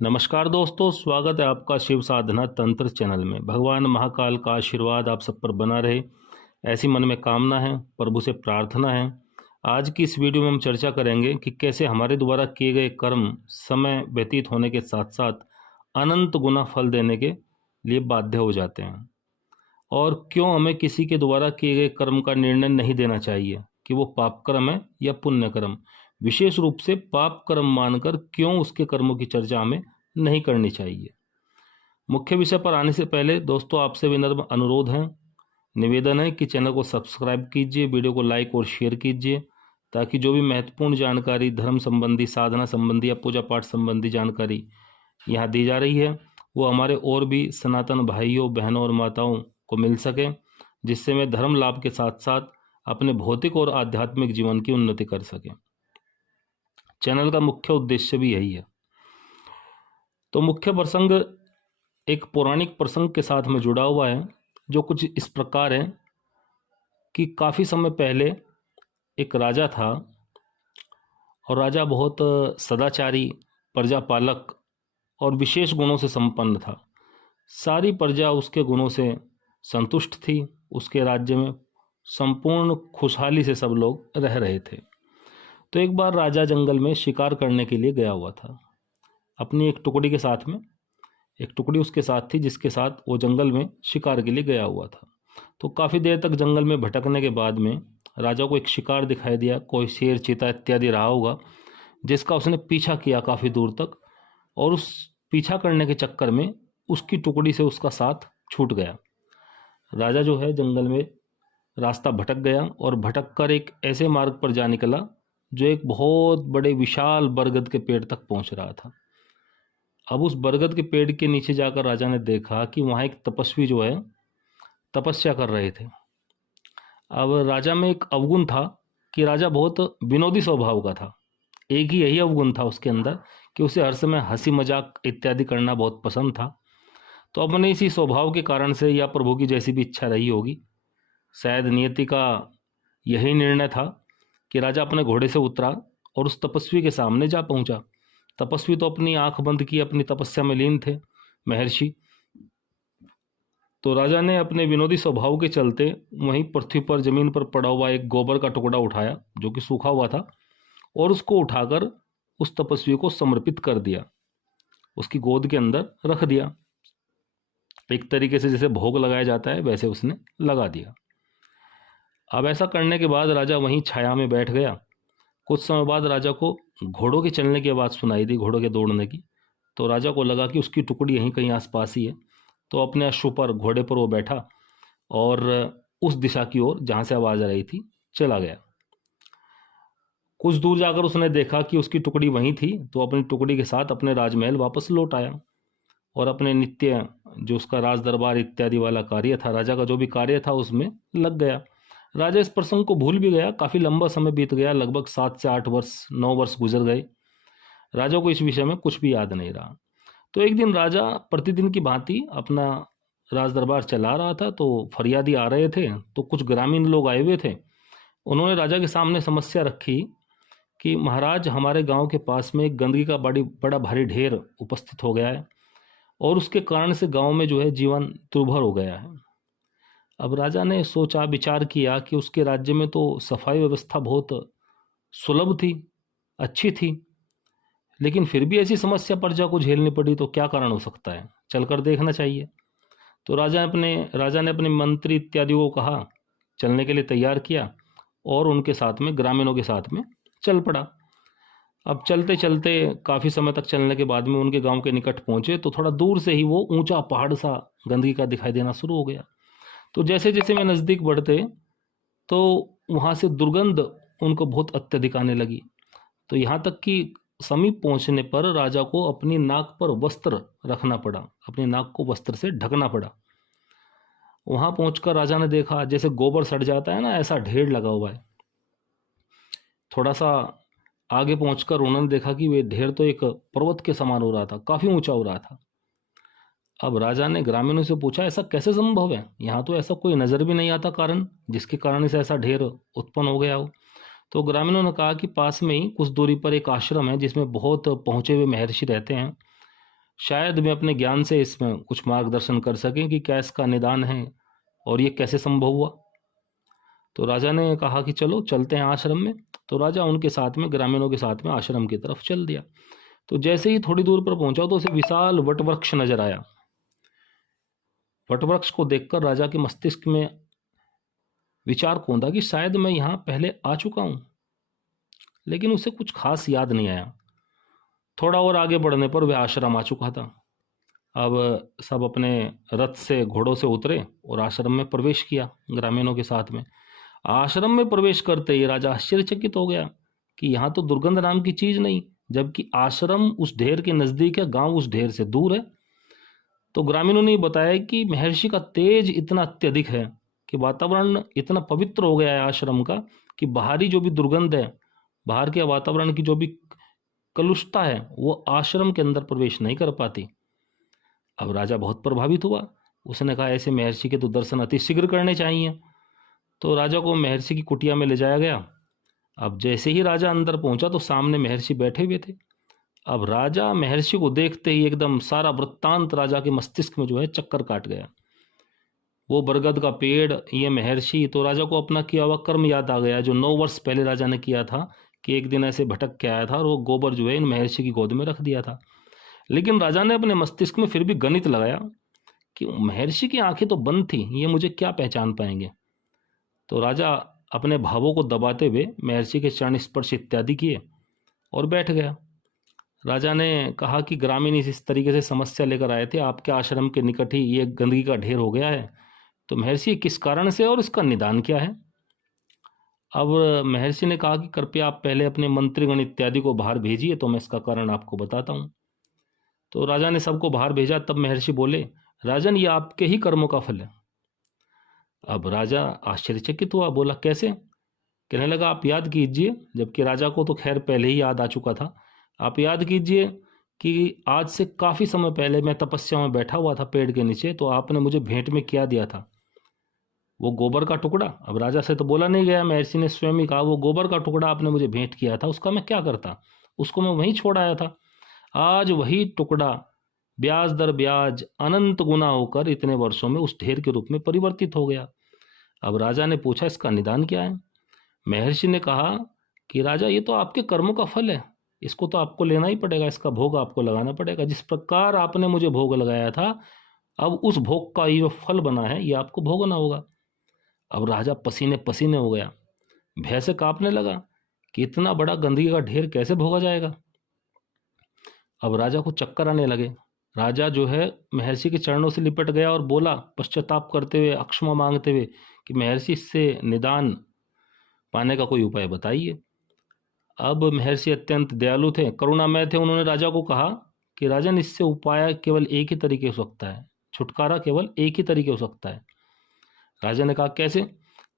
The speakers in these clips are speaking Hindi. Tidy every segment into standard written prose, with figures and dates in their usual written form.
नमस्कार दोस्तों, स्वागत है आपका शिव साधना तंत्र चैनल में। भगवान महाकाल का आशीर्वाद आप सब पर बना रहे, ऐसी मन में कामना है, प्रभु से प्रार्थना है। आज की इस वीडियो में हम चर्चा करेंगे कि कैसे हमारे द्वारा किए गए कर्म समय व्यतीत होने के साथ साथ अनंत गुना फल देने के लिए बाध्य हो जाते हैं, और क्यों हमें किसी के द्वारा किए गए कर्म का निर्णय नहीं देना चाहिए कि वो पाप कर्म है या पुण्य कर्म। विशेष रूप से पाप कर्म मानकर क्यों उसके कर्मों की चर्चा हमें नहीं करनी चाहिए। मुख्य विषय पर आने से पहले दोस्तों, आपसे विनम्र अनुरोध है, निवेदन है कि चैनल को सब्सक्राइब कीजिए, वीडियो को लाइक और शेयर कीजिए, ताकि जो भी महत्वपूर्ण जानकारी धर्म संबंधी, साधना संबंधी या पूजा पाठ संबंधी जानकारी यहाँ दी जा रही है वो हमारे और भी सनातन भाइयों, बहनों और माताओं को मिल सके, जिससे मैं धर्म लाभ के साथ साथ अपने भौतिक और आध्यात्मिक जीवन की उन्नति कर सकें। चैनल का मुख्य उद्देश्य भी यही है। तो मुख्य प्रसंग एक पौराणिक प्रसंग के साथ में जुड़ा हुआ है, जो कुछ इस प्रकार है कि काफ़ी समय पहले एक राजा था, और राजा बहुत सदाचारी, प्रजापालक और विशेष गुणों से संपन्न था। सारी प्रजा उसके गुणों से संतुष्ट थी। उसके राज्य में संपूर्ण खुशहाली से सब लोग रह रहे थे। तो एक बार राजा जंगल में शिकार करने के लिए गया हुआ था, अपनी एक टुकड़ी के साथ में। एक टुकड़ी उसके साथ थी जिसके साथ वो जंगल में शिकार के लिए गया हुआ था। तो काफ़ी देर तक जंगल में भटकने के बाद में राजा को एक शिकार दिखाई दिया, कोई शेर, चीता इत्यादि रहा होगा, जिसका उसने पीछा किया काफ़ी दूर तक, और उस पीछा करने के चक्कर में उसकी टुकड़ी से उसका साथ छूट गया। राजा जो है जंगल में रास्ता भटक गया, और भटक कर एक ऐसे मार्ग पर जा निकला जो एक बहुत बड़े विशाल बरगद के पेड़ तक पहुंच रहा था। अब उस बरगद के पेड़ के नीचे जाकर राजा ने देखा कि वहाँ एक तपस्वी जो है तपस्या कर रहे थे। अब राजा में एक अवगुण था कि राजा बहुत विनोदी स्वभाव का था। एक ही यही अवगुण था उसके अंदर कि उसे हर समय हंसी मजाक इत्यादि करना बहुत पसंद था। तो अपने इसी स्वभाव के कारण से, या प्रभु की जैसी भी इच्छा रही होगी, शायद नियति का यही निर्णय था कि राजा अपने घोड़े से उतरा और उस तपस्वी के सामने जा पहुंचा। तपस्वी तो अपनी आंख बंद की अपनी तपस्या में लीन थे, महर्षि। तो राजा ने अपने विनोदी स्वभाव के चलते वहीं पृथ्वी पर, जमीन पर पड़ा हुआ एक गोबर का टुकड़ा उठाया जो कि सूखा हुआ था, और उसको उठाकर उस तपस्वी को समर्पित कर दिया, उसकी गोद के अंदर रख दिया। एक तरीके से जैसे भोग लगाया जाता है वैसे उसने लगा दिया। अब ऐसा करने के बाद राजा वहीं छाया में बैठ गया। कुछ समय बाद राजा को घोड़ों के चलने की आवाज़ सुनाई दी, घोड़ों के दौड़ने की। तो राजा को लगा कि उसकी टुकड़ी यहीं कहीं आसपास ही है। तो अपने अश्व पर, घोड़े पर वो बैठा और उस दिशा की ओर जहाँ से आवाज़ आ रही थी चला गया। कुछ दूर जाकर उसने देखा कि उसकी टुकड़ी वहीं थी, तो अपनी टुकड़ी के साथ अपने राजमहल वापस लौट आया और अपने नित्य जो उसका राज दरबार इत्यादि वाला कार्य था, राजा का जो भी कार्य था, उसमें लग गया। राजा इस प्रसंग को भूल भी गया। काफ़ी लंबा समय बीत गया, लगभग 7 से 8 वर्ष, 9 वर्ष गुजर गए। राजा को इस विषय में कुछ भी याद नहीं रहा। तो एक दिन राजा प्रतिदिन की भांति अपना राज दरबार चला रहा था। तो फरियादी आ रहे थे, तो कुछ ग्रामीण लोग आए हुए थे। उन्होंने राजा के सामने समस्या रखी कि महाराज, हमारे गांव के पास में एक गंदगी का बड़ा भारी ढेर उपस्थित हो गया है, और उसके कारण से गांव में जो है जीवन दुर्भर हो गया है। अब राजा ने सोचा, विचार किया कि उसके राज्य में तो सफाई व्यवस्था बहुत सुलभ थी, अच्छी थी, लेकिन फिर भी ऐसी समस्या प्रजा को झेलनी पड़ी। तो क्या कारण हो सकता है, चलकर देखना चाहिए। तो राजा ने अपने मंत्री इत्यादि को कहा, चलने के लिए तैयार किया, और उनके साथ में, ग्रामीणों के साथ में चल पड़ा। अब चलते चलते काफ़ी समय तक चलने के बाद में उनके गांव के निकट पहुंचे, तो थोड़ा दूर से ही वो ऊंचा पहाड़ सा गंदगी का दिखाई देना शुरू हो गया। तो जैसे जैसे वे नज़दीक बढ़ते, तो वहाँ से दुर्गंध उनको बहुत अत्यधिक आने लगी। तो यहाँ तक कि समीप पहुँचने पर राजा को अपनी नाक पर वस्त्र रखना पड़ा, अपनी नाक को वस्त्र से ढकना पड़ा। वहाँ पहुँचकर राजा ने देखा जैसे गोबर सड़ जाता है ना, ऐसा ढेर लगा हुआ है। थोड़ा सा आगे पहुँचकर उन्होंने देखा कि वे ढेर तो एक पर्वत के समान हो रहा था, काफ़ी ऊंचा हो रहा था। अब राजा ने ग्रामीणों से पूछा, ऐसा कैसे संभव है? यहाँ तो ऐसा कोई नज़र भी नहीं आता कारण, जिसके कारण से ऐसा ढेर उत्पन्न हो गया हो। तो ग्रामीणों ने कहा कि पास में ही कुछ दूरी पर एक आश्रम है जिसमें बहुत पहुँचे हुए महर्षि रहते हैं, शायद वे अपने ज्ञान से इसमें कुछ मार्गदर्शन कर सकें कि क्या इसका निदान है और ये कैसे संभव हुआ। तो राजा ने कहा कि चलो चलते हैं आश्रम में। तो राजा उनके साथ में, ग्रामीणों के साथ में आश्रम की तरफ चल दिया। तो जैसे ही थोड़ी दूर पर पहुंचा तो उसे विशाल वटवृक्ष नजर आया। वटवृक्ष को देखकर राजा के मस्तिष्क में विचार कौंधा कि शायद मैं यहाँ पहले आ चुका हूं, लेकिन उसे कुछ खास याद नहीं आया। थोड़ा और आगे बढ़ने पर वह आश्रम आ चुका था। अब सब अपने रथ से, घोड़ों से उतरे और आश्रम में प्रवेश किया ग्रामीणों के साथ में। आश्रम में प्रवेश करते ही राजा आश्चर्यचकित हो गया कि यहाँ तो दुर्गंध नाम की चीज नहीं, जबकि आश्रम उस ढेर के नजदीक है, गांव उस ढेर से दूर है। तो ग्रामीणों ने बताया कि महर्षि का तेज इतना अत्यधिक है कि वातावरण इतना पवित्र हो गया है आश्रम का कि बाहरी जो भी दुर्गंध है, बाहर के वातावरण की जो भी कलुषता है, वो आश्रम के अंदर प्रवेश नहीं कर पाती। अब राजा बहुत प्रभावित हुआ। उसने कहा ऐसे महर्षि के तो दर्शन अति शीघ्र करने चाहिए। तो राजा को महर्षि की कुटिया में ले जाया गया। अब जैसे ही राजा अंदर पहुंचा तो सामने महर्षि बैठे हुए थे। अब राजा महर्षि को देखते ही एकदम सारा वृत्तांत राजा के मस्तिष्क में जो है चक्कर काट गया। वो बरगद का पेड़, ये महर्षि, तो राजा को अपना किया हुआ कर्म याद आ गया जो 9 वर्ष पहले राजा ने किया था कि एक दिन ऐसे भटक के आया था और वो गोबर जो है इन महर्षि की गोद में रख दिया था। लेकिन राजा ने अपने मस्तिष्क में फिर भी गणित लगाया कि महर्षि की आंखें तो बंद थी, ये मुझे क्या पहचान पाएंगे। तो राजा अपने भावों को दबाते हुए महर्षि के चरण स्पर्श इत्यादि किए और बैठ गया। राजा ने कहा कि ग्रामीण इस तरीके से समस्या लेकर आए थे, आपके आश्रम के निकट ही ये गंदगी का ढेर हो गया है, तो महर्षि किस कारण से और इसका निदान क्या है। अब महर्षि ने कहा कि कृपया आप पहले अपने मंत्रीगण इत्यादि को बाहर भेजिए, तो मैं इसका कारण आपको बताता हूँ। तो राजा ने सबको बाहर भेजा। तब महर्षि बोले, राजन, ये आपके ही कर्मों का फल है। अब राजा आश्चर्यचकित हुआ, बोला कैसे? कहने लगा, आप याद कीजिए, जबकि राजा को तो खैर पहले ही याद आ चुका था, आप याद कीजिए कि आज से काफ़ी समय पहले मैं तपस्या में बैठा हुआ था पेड़ के नीचे, तो आपने मुझे भेंट में क्या दिया था? वो गोबर का टुकड़ा। अब राजा से तो बोला नहीं गया, महर्षि ने स्वयं ही कहा, वो गोबर का टुकड़ा आपने मुझे भेंट किया था, उसका मैं क्या करता? उसको मैं वहीं छोड़ आया था। आज वही टुकड़ा ब्याज दर ब्याज अनंत गुना होकर इतने वर्षों में उस ढेर के रूप में परिवर्तित हो गया। अब राजा ने पूछा, इसका निदान क्या है? महर्षि ने कहा कि राजा, ये तो आपके कर्मों का फल है, इसको तो आपको लेना ही पड़ेगा, इसका भोग आपको लगाना पड़ेगा। जिस प्रकार आपने मुझे भोग लगाया था, अब उस भोग का ये जो फल बना है ये आपको भोगना होगा। अब राजा पसीने पसीने हो गया, भय से कांपने लगा कि इतना बड़ा गंदगी का ढेर कैसे भोगा जाएगा। अब राजा को चक्कर आने लगे। राजा जो है महर्षि के चरणों से लिपट गया और बोला पश्चाताप करते हुए, अक्षमा मांगते हुए कि महर्षि, इससे निदान पाने का कोई उपाय बताइए। अब महर्षि अत्यंत दयालु थे, करुणामय थे। उन्होंने राजा को कहा कि राजन, इससे उपाय केवल एक ही तरीके हो सकता है, छुटकारा केवल एक ही तरीके हो सकता है। राजा ने कहा, कैसे?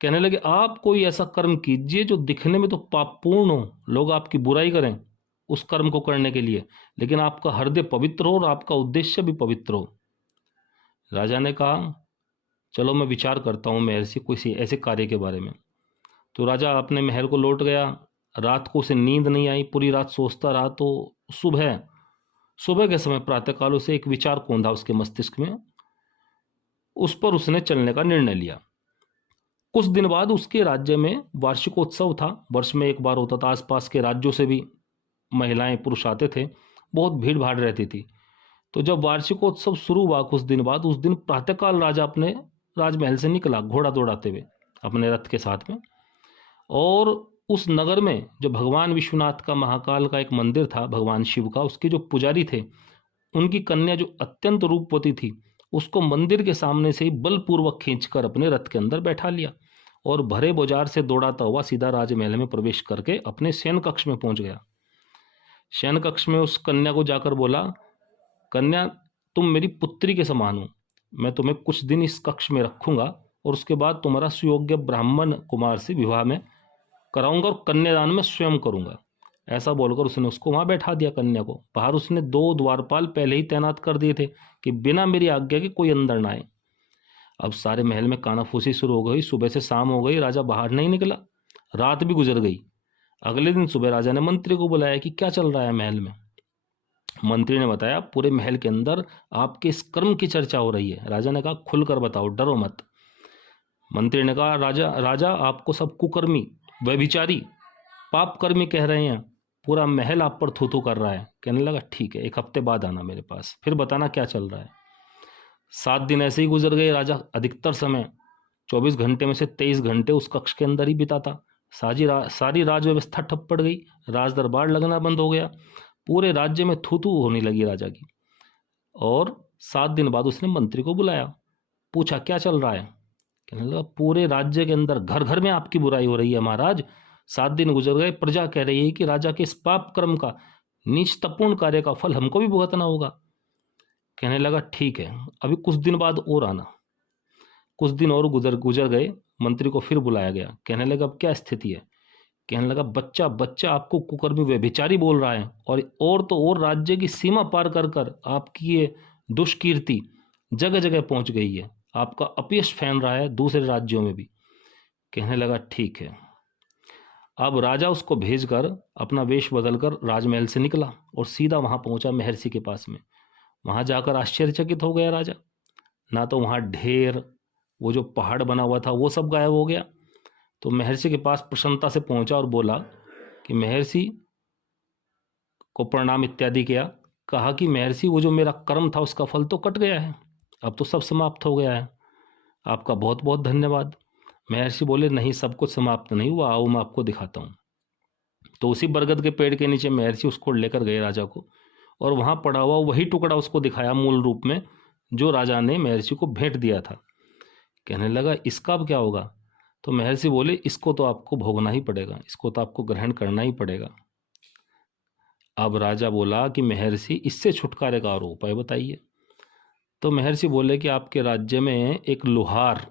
कहने लगे, आप कोई ऐसा कर्म कीजिए जो दिखने में तो पापपूर्ण हो, लोग आपकी बुराई करें उस कर्म को करने के लिए, लेकिन आपका हृदय पवित्र हो और आपका उद्देश्य भी पवित्र हो। राजा ने कहा, चलो मैं विचार करता हूँ महर्षि किसी ऐसे कार्य के बारे में। तो राजा अपने महल को लौट गया। रात को उसे नींद नहीं आई, पूरी रात सोचता रहा। तो सुबह के समय प्रातःकाल उसे एक विचार कौंधा उसके मस्तिष्क में। उस पर उसने चलने का निर्णय लिया। कुछ दिन बाद उसके राज्य में वार्षिकोत्सव था, वर्ष में एक बार होता था। आसपास के राज्यों से भी महिलाएं पुरुष आते थे, बहुत भीड़ भाड़ रहती थी। तो जब वार्षिकोत्सव शुरू हुआ कुछ दिन बाद, उस दिन प्रातःकाल राजा अपने राजमहल से निकला घोड़ा दौड़ाते हुए अपने रथ के साथ में। और उस नगर में जो भगवान विश्वनाथ का, महाकाल का एक मंदिर था, भगवान शिव का, उसके जो पुजारी थे, उनकी कन्या जो अत्यंत रूपवती थी, उसको मंदिर के सामने से ही बलपूर्वक खींचकर अपने रथ के अंदर बैठा लिया और भरे बाजार से दौड़ाता हुआ सीधा राजमहल में प्रवेश करके अपने शयन कक्ष में पहुंच गया। शयन कक्ष में उस कन्या को जाकर बोला, कन्या, तुम मेरी पुत्री के समान हो, मैं तुम्हें कुछ दिन इस कक्ष में रखूंगा और उसके बाद तुम्हारा सुयोग्य ब्राह्मण कुमार से विवाह में कराऊंगा और कन्यादान में स्वयं करूंगा। ऐसा बोलकर उसने उसको वहां बैठा दिया, कन्या को। बाहर उसने 2 द्वारपाल पहले ही तैनात कर दिए थे कि बिना मेरी आज्ञा के कोई अंदर ना आए। अब सारे महल में कानाफूसी शुरू हो गई। सुबह से शाम हो गई, राजा बाहर नहीं निकला। रात भी गुजर गई। अगले दिन सुबह राजा ने मंत्री को बुलाया कि क्या चल रहा है महल में। मंत्री ने बताया पूरे महल के अंदर आपके इस कर्म की चर्चा हो रही है। राजा ने कहा खुलकर बताओ, डरो मत। मंत्री ने कहा राजा आपको सब कुकर्मी, व्यभिचारी, पाप कर्मी कह रहे हैं, पूरा महल आप पर थू थू कर रहा है। कहने लगा ठीक है, 1 हफ्ते बाद आना मेरे पास, फिर बताना क्या चल रहा है। 7 दिन ऐसे ही गुजर गए। राजा अधिकतर समय 24 घंटे में से 23 घंटे उस कक्ष के अंदर ही बिताता। सारी राज व्यवस्था ठप पड़ गई, राज दरबार लगना बंद हो गया, पूरे राज्य में थू थू होने लगी राजा की। और 7 दिन बाद उसने मंत्री को बुलाया, पूछा क्या चल रहा है। कहने लगा पूरे राज्य के अंदर घर घर में आपकी बुराई हो रही है महाराज। 7 दिन गुजर गए, प्रजा कह रही है कि राजा के इस पाप कर्म का, नीचतापूर्ण कार्य का फल हमको भी भुगतना होगा। कहने लगा ठीक है, अभी कुछ दिन बाद और आना। कुछ दिन और गुजर गए, मंत्री को फिर बुलाया गया। कहने लगा अब क्या स्थिति है। कहने लगा बच्चा बच्चा आपको कुकर्मी व्यभिचारी बोल रहा है, और तो और राज्य की सीमा पार कर कर आपकी ये दुष्कीर्ति जगह जगह पहुंच गई है, आपका अपयश फैल रहा है दूसरे राज्यों में भी। कहने लगा ठीक है। अब राजा उसको भेजकर अपना वेश बदलकर राजमहल से निकला और सीधा वहां पहुंचा महर्षि के पास में। वहां जाकर आश्चर्यचकित हो गया राजा। ना तो वहां ढेर, वो जो पहाड़ बना हुआ था वो सब गायब हो गया। तो महर्षि के पास प्रसन्नता से पहुंचा और बोला कि महर्षि को प्रणाम इत्यादि किया। कहा कि महर्षि वो जो मेरा कर्म था उसका फल तो कट गया है, अब तो सब समाप्त हो गया है, आपका बहुत बहुत धन्यवाद। महर्षि बोले नहीं, सब कुछ समाप्त नहीं हुआ, आओ मैं आपको दिखाता हूँ। तो उसी बरगद के पेड़ के नीचे महर्षि उसको लेकर गए राजा को, और वहाँ पड़ा हुआ वही टुकड़ा उसको दिखाया मूल रूप में, जो राजा ने महर्षि को भेंट दिया था। कहने लगा इसका अब क्या होगा। तो महर्षि बोले इसको तो आपको भोगना ही पड़ेगा, इसको तो आपको ग्रहण करना ही पड़ेगा। अब राजा बोला कि महर्षि इससे छुटकारे का और उपाय बताइए। तो महर्षि बोले कि आपके राज्य में एक लोहार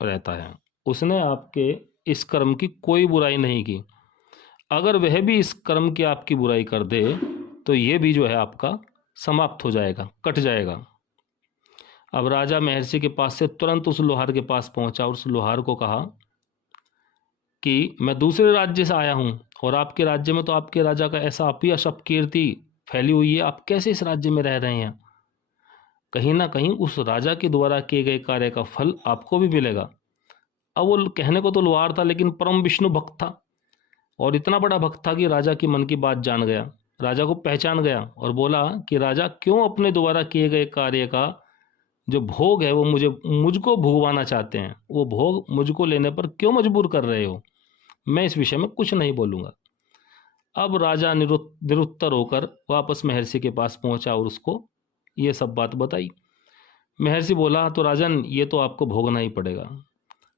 रहता है, उसने आपके इस कर्म की कोई बुराई नहीं की, अगर वह भी इस कर्म की आपकी बुराई कर दे तो ये भी जो है आपका समाप्त हो जाएगा, कट जाएगा। अब राजा महर्षि के पास से तुरंत उस लोहार के पास पहुंचा और उस लोहार को कहा कि मैं दूसरे राज्य से आया हूं और आपके राज्य में तो आपके राजा का ऐसा अपयश, अपकीर्ति फैली हुई है, आप कैसे इस राज्य में रह रहे हैं। कहीं ना कहीं उस राजा के द्वारा किए गए कार्य का फल आपको भी मिलेगा। अब वो कहने को तो लोहार था, लेकिन परम विष्णु भक्त था, और इतना बड़ा भक्त था कि राजा की मन की बात जान गया, राजा को पहचान गया और बोला कि राजा क्यों अपने द्वारा किए गए कार्य का जो भोग है वो मुझको भुगवाना चाहते हैं, वो भोग मुझको लेने पर क्यों मजबूर कर रहे हो। मैं इस विषय में कुछ नहीं बोलूँगा। अब राजा निरुत्तर होकर वापस महर्षि के पास पहुंचा और उसको ये सब बात बताई। महर्षि बोला तो राजन ये तो आपको भोगना ही पड़ेगा।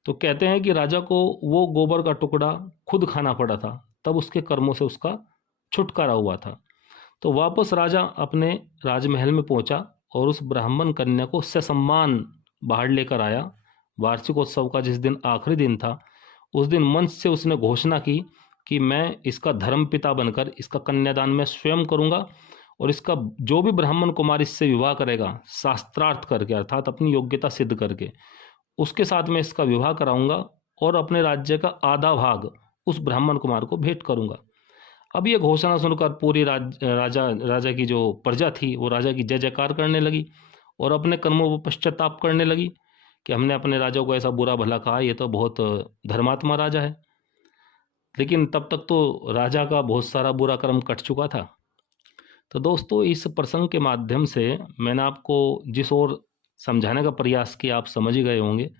तो कहते हैं कि राजा को वो गोबर का टुकड़ा खुद खाना पड़ा था, तब उसके कर्मों से उसका छुटकारा हुआ था। तो वापस राजा अपने राजमहल में पहुंचा और उस ब्राह्मण कन्या को ससम्मान बाहर लेकर आया। वार्षिकोत्सव का जिस दिन आखिरी दिन था, उस दिन मंच से उसने घोषणा की कि मैं इसका धर्मपिता बनकर इसका कन्यादान मैं स्वयं करूंगा, और इसका जो भी ब्राह्मण कुमार इससे विवाह करेगा शास्त्रार्थ करके, अर्थात अपनी योग्यता सिद्ध करके, उसके साथ में इसका विवाह कराऊंगा और अपने राज्य का आधा भाग उस ब्राह्मण कुमार को भेंट करूंगा। अब ये घोषणा सुनकर पूरी राजा की जो प्रजा थी वो राजा की जय जयकार करने लगी और अपने कर्मों को पश्चाताप करने लगी कि हमने अपने राजा को ऐसा बुरा भला कहा, ये तो बहुत धर्मात्मा राजा है। लेकिन तब तक तो राजा का बहुत सारा बुरा कर्म कट चुका था। तो दोस्तों, इस प्रसंग के माध्यम से मैंने आपको जिस ओर समझाने का प्रयास किया आप समझ ही गए होंगे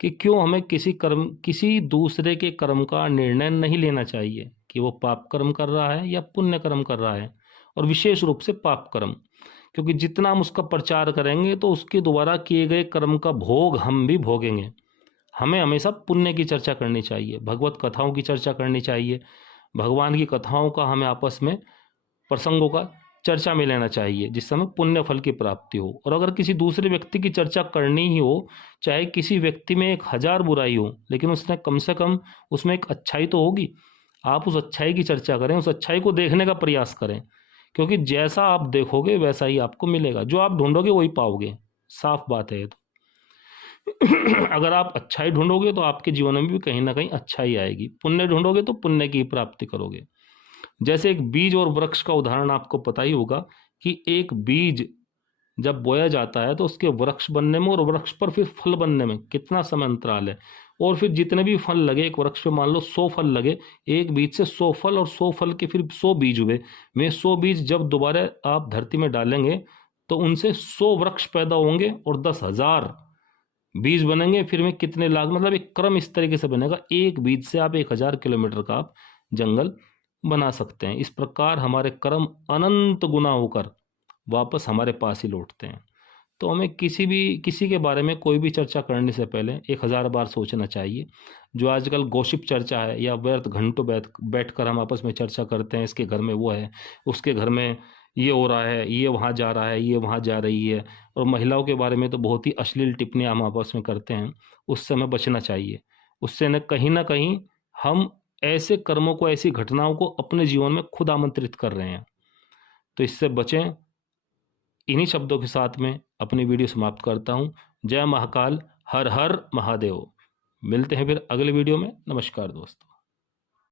कि क्यों हमें किसी दूसरे के कर्म का निर्णय नहीं लेना चाहिए कि वो पाप कर्म कर रहा है या पुण्य कर्म कर रहा है, और विशेष रूप से पाप कर्म, क्योंकि जितना हम उसका प्रचार करेंगे तो उसके द्वारा किए गए कर्म का भोग हम भी भोगेंगे। हमें हमेशा पुण्य की चर्चा करनी चाहिए, भगवत कथाओं की चर्चा करनी चाहिए, भगवान की कथाओं का हमें आपस में प्रसंगों का चर्चा में लेना चाहिए, जिससे हमें पुण्य फल की प्राप्ति हो। और अगर किसी दूसरे व्यक्ति की चर्चा करनी ही हो, चाहे किसी व्यक्ति में 1000 बुराई हो, लेकिन उसने कम से कम उसमें एक अच्छाई तो होगी, आप उस अच्छाई की चर्चा करें, उस अच्छाई को देखने का प्रयास करें, क्योंकि जैसा आप देखोगे वैसा ही आपको मिलेगा, जो आप ढूंढोगे वही पाओगे, साफ बात है ये तो। अगर आप अच्छाई ढूंढोगे तो आपके जीवन में भी कहीं ना कहीं अच्छाई आएगी, पुण्य ढूंढोगे तो पुण्य की प्राप्ति करोगे। जैसे एक बीज और वृक्ष का उदाहरण आपको पता ही होगा कि एक बीज जब बोया जाता है तो उसके वृक्ष बनने में और वृक्ष पर फिर फल बनने में कितना समय अंतराल है, और फिर जितने भी फल लगे एक वृक्ष पे, मान लो 100 फल लगे, एक बीज से 100 फल, और 100 फल के फिर 100 बीज हुए। में 100 बीज जब दोबारा आप धरती में डालेंगे तो उनसे 100 वृक्ष पैदा होंगे और 10,000 बीज बनेंगे। फिर में कितने लाख, मतलब एक क्रम इस तरीके से बनेगा, एक बीज से आप 1000 किलोमीटर का आप जंगल बना सकते हैं। इस प्रकार हमारे कर्म अनंत गुना होकर वापस हमारे पास ही लौटते हैं। तो हमें किसी के बारे में कोई भी चर्चा करने से पहले 1000 बार सोचना चाहिए। जो आजकल गॉसिप चर्चा है या व्यर्थ घंटों बैठकर हम आपस में चर्चा करते हैं, इसके घर में वो है, उसके घर में ये हो रहा है, ये वहाँ जा रहा है, ये वहाँ जा रही है, और महिलाओं के बारे में तो बहुत ही अश्लील टिप्पणियाँ हम आपस में करते हैं, उससे हमें बचना चाहिए। उससे न कहीं हम ऐसे कर्मों को, ऐसी घटनाओं को अपने जीवन में खुद आमंत्रित कर रहे हैं। तो इससे बचें। इन्हीं शब्दों के साथ में अपनी वीडियो समाप्त करता हूँ। जय महाकाल, हर हर महादेव। मिलते हैं फिर अगले वीडियो में। नमस्कार दोस्तों।